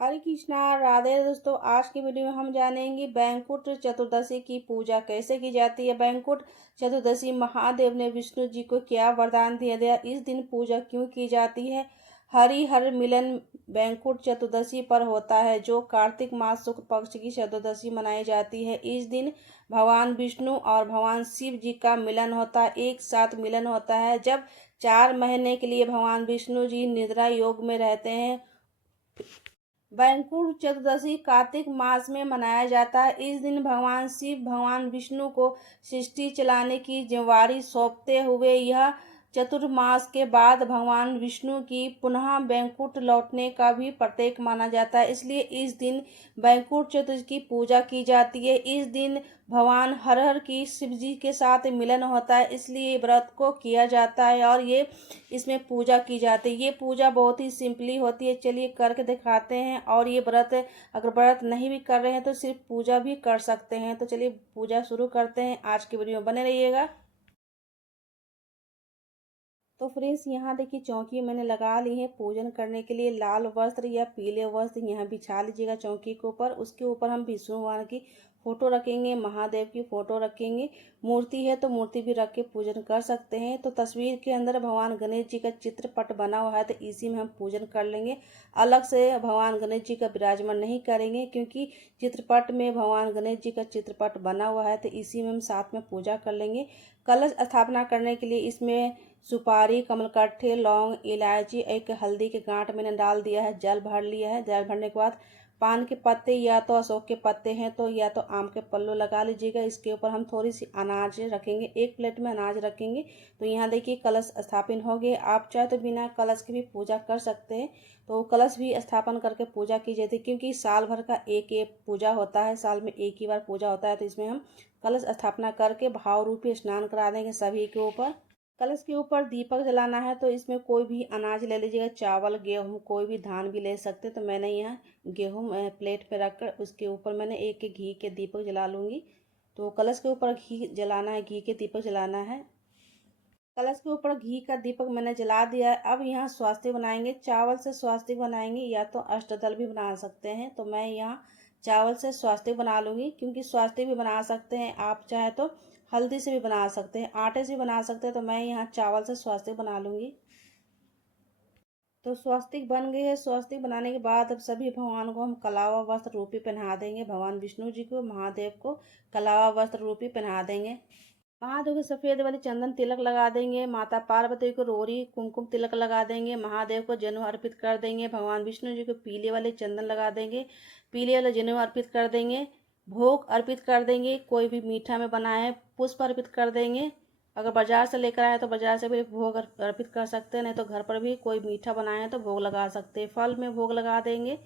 हरे कृष्णा राधे दोस्तों। आज की वीडियो में हम जानेंगे बैकुंठ चतुर्दशी की पूजा कैसे की जाती है। बैकुंठ चतुर्दशी महादेव ने विष्णु जी को क्या वरदान दिया इस दिन पूजा क्यों की जाती है। हरिहर मिलन बैकुंठ चतुर्दशी पर होता है जो कार्तिक मास शुक्ल पक्ष की चतुर्दशी मनाई जाती है। इस दिन भगवान विष्णु और भगवान शिव जी का मिलन होता है, एक साथ मिलन होता है। जब 4 महीने के लिए भगवान विष्णु जी निद्रा योग में रहते हैं। बैकुंठ चतुर्दशी कार्तिक मास में मनाया जाता है। इस दिन भगवान शिव भगवान विष्णु को सृष्टि चलाने की जिम्मेवारी सौंपते हुए यह चतुर्मास के बाद भगवान विष्णु की पुनः बैकुंठ लौटने का भी प्रतीक माना जाता है, इसलिए इस दिन बैकुंठ चतुर्दशी की पूजा की जाती है। इस दिन भगवान हर हर की शिव जी के साथ मिलन होता है, इसलिए व्रत को किया जाता है और ये इसमें पूजा की जाती है। ये पूजा बहुत ही सिंपली होती है, चलिए करके दिखाते हैं। और ये व्रत अगर व्रत नहीं भी कर रहे हैं तो सिर्फ पूजा भी कर सकते हैं। तो चलिए पूजा शुरू करते हैं, आज की वीडियो में बने रहिएगा। तो फ्रेंड्स यहाँ देखिए चौकी मैंने लगा ली है पूजन करने के लिए। लाल वस्त्र या पीले वस्त्र यहाँ बिछा लीजिएगा चौकी के ऊपर। उसके ऊपर हम विष्णु भगवान की फोटो रखेंगे, महादेव की फोटो रखेंगे। मूर्ति है तो मूर्ति भी रख के पूजन कर सकते हैं। तो तस्वीर के अंदर भगवान गणेश जी का चित्रपट बना हुआ है तो इसी में हम पूजन कर लेंगे। अलग से भगवान गणेश जी का विराजमान नहीं करेंगे क्योंकि चित्रपट में भगवान गणेश जी का चित्रपट बना हुआ है तो इसी में हम साथ में पूजा कर लेंगे। कलश स्थापना करने के लिए इसमें सुपारी, कमलकट्टे, लौंग, इलायची, एक हल्दी के गांठ मैंने डाल दिया है। जल भर लिया है। जल भरने के बाद पान के पत्ते या तो अशोक के पत्ते हैं तो या तो आम के पल्लू लगा लीजिएगा। इसके ऊपर हम थोड़ी सी अनाज रखेंगे, एक प्लेट में अनाज रखेंगे। तो यहाँ देखिए कलश स्थापन हो गए। आप चाहे तो बिना कलश के भी पूजा कर सकते हैं। तो कलश भी स्थापन करके पूजा की जाती है क्योंकि साल भर का एक एक पूजा होता है, साल में एक ही बार पूजा होता है। तो इसमें हम कलश स्थापना करके भाव रूपी स्नान करा देंगे सभी के ऊपर। कलश के ऊपर दीपक जलाना है तो इसमें कोई भी अनाज ले लीजिएगा, चावल, गेहूं, कोई भी धान भी ले सकते। तो मैंने यहाँ गेहूं प्लेट पे रखकर उसके ऊपर मैंने एक एक घी के दीपक जला लूँगी। तो कलश के ऊपर घी जलाना है, घी के दीपक जलाना है। कलश के ऊपर घी का दीपक मैंने जला दिया है। अब यहाँ स्वास्तिक बनाएंगे। चावल से स्वास्तिक बनाएंगे या तो अष्टदल भी बना सकते हैं। तो मैं यहाँ चावल से स्वास्तिक बना लूँगी क्योंकि स्वास्तिक भी बना सकते हैं आप चाहे तो हल्दी से भी बना सकते हैं, आटे से भी बना सकते हैं। तो मैं यहाँ चावल से स्वास्तिक बना लूँगी। तो स्वास्तिक बन गए हैं। स्वास्तिक बनाने के बाद अब सभी भगवान को हम कलावा वस्त्र रूपी पहना देंगे। भगवान विष्णु जी को, महादेव को कलावा वस्त्र रूपी पहना देंगे। महादेव को सफ़ेद वाली चंदन तिलक लगा देंगे। माता पार्वती को रोरी कुमकुम तिलक लगा देंगे। महादेव को जनेऊ अर्पित कर देंगे। भगवान विष्णु जी को पीले वाले चंदन लगा देंगे, पीले वाले जनेऊ अर्पित कर देंगे। भोग अर्पित कर देंगे, कोई भी मीठा में बनाए पुष्प अर्पित कर देंगे। अगर बाजार से लेकर आए तो बाजार से भी भोग अर्पित कर सकते हैं, नहीं तो घर पर भी कोई मीठा बनाए तो भोग लगा सकते हैं। फल में भोग लगा देंगे।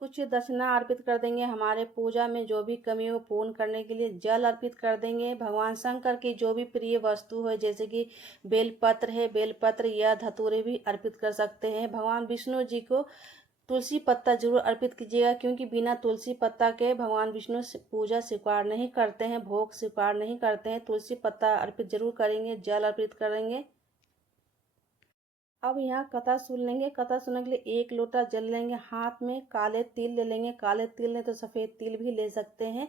कुछ दक्षिणा अर्पित कर देंगे। हमारे पूजा में जो भी कमी हो पूर्ण करने के लिए जल अर्पित कर देंगे। भगवान शंकर की जो भी प्रिय वस्तु है जैसे कि बेलपत्र है, बेलपत्र या धतूरे भी अर्पित कर सकते हैं। भगवान विष्णु जी को तुलसी पत्ता जरूर अर्पित कीजिएगा क्योंकि बिना तुलसी पत्ता के भगवान विष्णु पूजा स्वीकार नहीं करते हैं, भोग स्वीकार नहीं करते हैं। तुलसी पत्ता अर्पित जरूर करेंगे, जल अर्पित करेंगे। अब यहाँ कथा सुन लेंगे। कथा सुनने के लिए 1 लोटा जल लेंगे, हाथ में काले तिल ले लेंगे। काले तिल ने तो सफ़ेद तिल भी ले सकते हैं।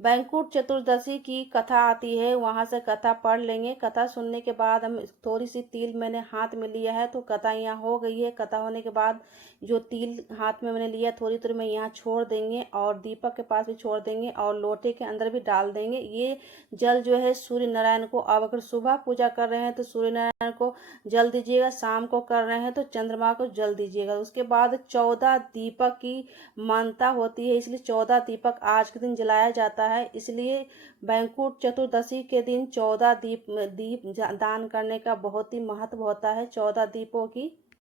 बैकुंठ चतुर्दशी की कथा आती है, वहाँ से कथा पढ़ लेंगे। कथा सुनने के बाद हम थोड़ी सी तिल मैंने हाथ में लिया है तो कथा यहाँ हो गई है। कथा होने के बाद जो तिल हाथ में मैंने लिया थोड़ी थोड़ी मैं यहाँ छोड़ देंगे और दीपक के पास भी छोड़ देंगे और लोटे के अंदर भी डाल देंगे। ये जल जो है सूर्य नारायण को, अब अगर सुबह पूजा कर रहे हैं तो सूर्य नारायण को जल दीजिएगा, शाम को कर रहे हैं तो चंद्रमा को जल दीजिएगा। उसके बाद 14 दीपक की मान्यता होती है, इसलिए 14 दीपक आज के दिन जलाया जाता है। इसलिए बैकुंठ चतुर्दशी के दिन 14 दीप दान करने का बहुत ही महत्व होता है। 14 दीपों की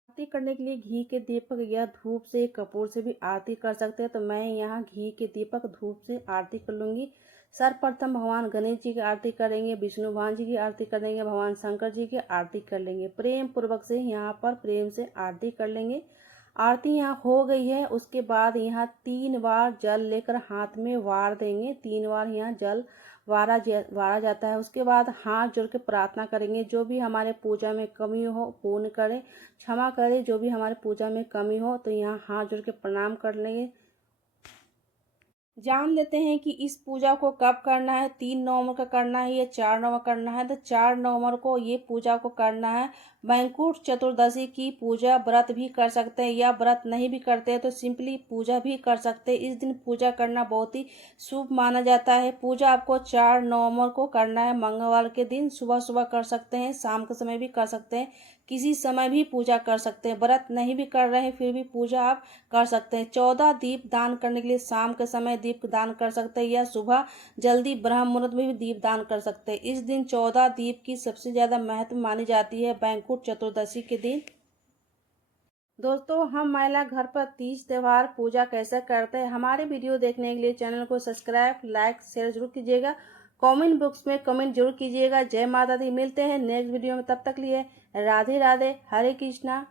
आरती करने के लिए घी के दीपक या धूप से, कपूर से भी आरती कर सकते हैं। तो मैं यहाँ घी के दीपक धूप से आरती कर लूँगी। सर्वप्रथम भगवान गणेश जी की आरती करेंगे, विष्णु भगवान जी की आरती कर लेंगे, भगवान शंकर जी की आरती कर लेंगे। प्रेम पूर्वक से यहाँ पर प्रेम से आरती कर लेंगे। आरती यहाँ हो गई है। उसके बाद यहाँ 3 बार जल लेकर हाथ में वार देंगे। 3 बार यहाँ जल वारा जाता है। उसके बाद हाथ जोड़ के प्रार्थना करेंगे, जो भी हमारे पूजा में कमी हो पूर्ण करे, क्षमा करे, जो भी हमारे पूजा में कमी हो। तो यहाँ हाथ जोड़ के प्रणाम कर लेंगे। जान लेते हैं कि इस पूजा को कब करना है, 3 नवंबर का करना है या 4 नवंबर करना है। तो 4 नवंबर को ये पूजा को करना है। वैकुंठ चतुर्दशी की पूजा व्रत भी कर सकते हैं, या व्रत नहीं भी करते हैं तो सिंपली पूजा भी कर सकते हैं। इस दिन पूजा करना बहुत ही शुभ माना जाता है। पूजा आपको 4 नवंबर को करना है, मंगलवार के दिन। सुबह सुबह कर सकते हैं, शाम के समय भी कर सकते हैं, किसी समय भी पूजा कर सकते हैं। व्रत नहीं भी कर रहे हैं फिर भी पूजा आप कर सकते हैं। 14 दीप दान करने के लिए शाम के समय दीप दान कर सकते हैं, या सुबह जल्दी ब्रह्म मुहूर्त में भी दीप दान कर सकते हैं। इस दिन 14 दीप की सबसे ज्यादा महत्व मानी जाती है, वैकुंठ चतुर्दशी के दिन। दोस्तों, हम महिला घर पर तीज त्योहार पूजा कैसे करते हैं, हमारे वीडियो देखने के लिए चैनल को सब्सक्राइब, लाइक, शेयर जरूर कीजिएगा। कमेंट बॉक्स में कमेंट जरूर कीजिएगा। जय माता दी। मिलते हैं नेक्स्ट वीडियो में, तब तक लिए राधे राधे, हरे कृष्णा।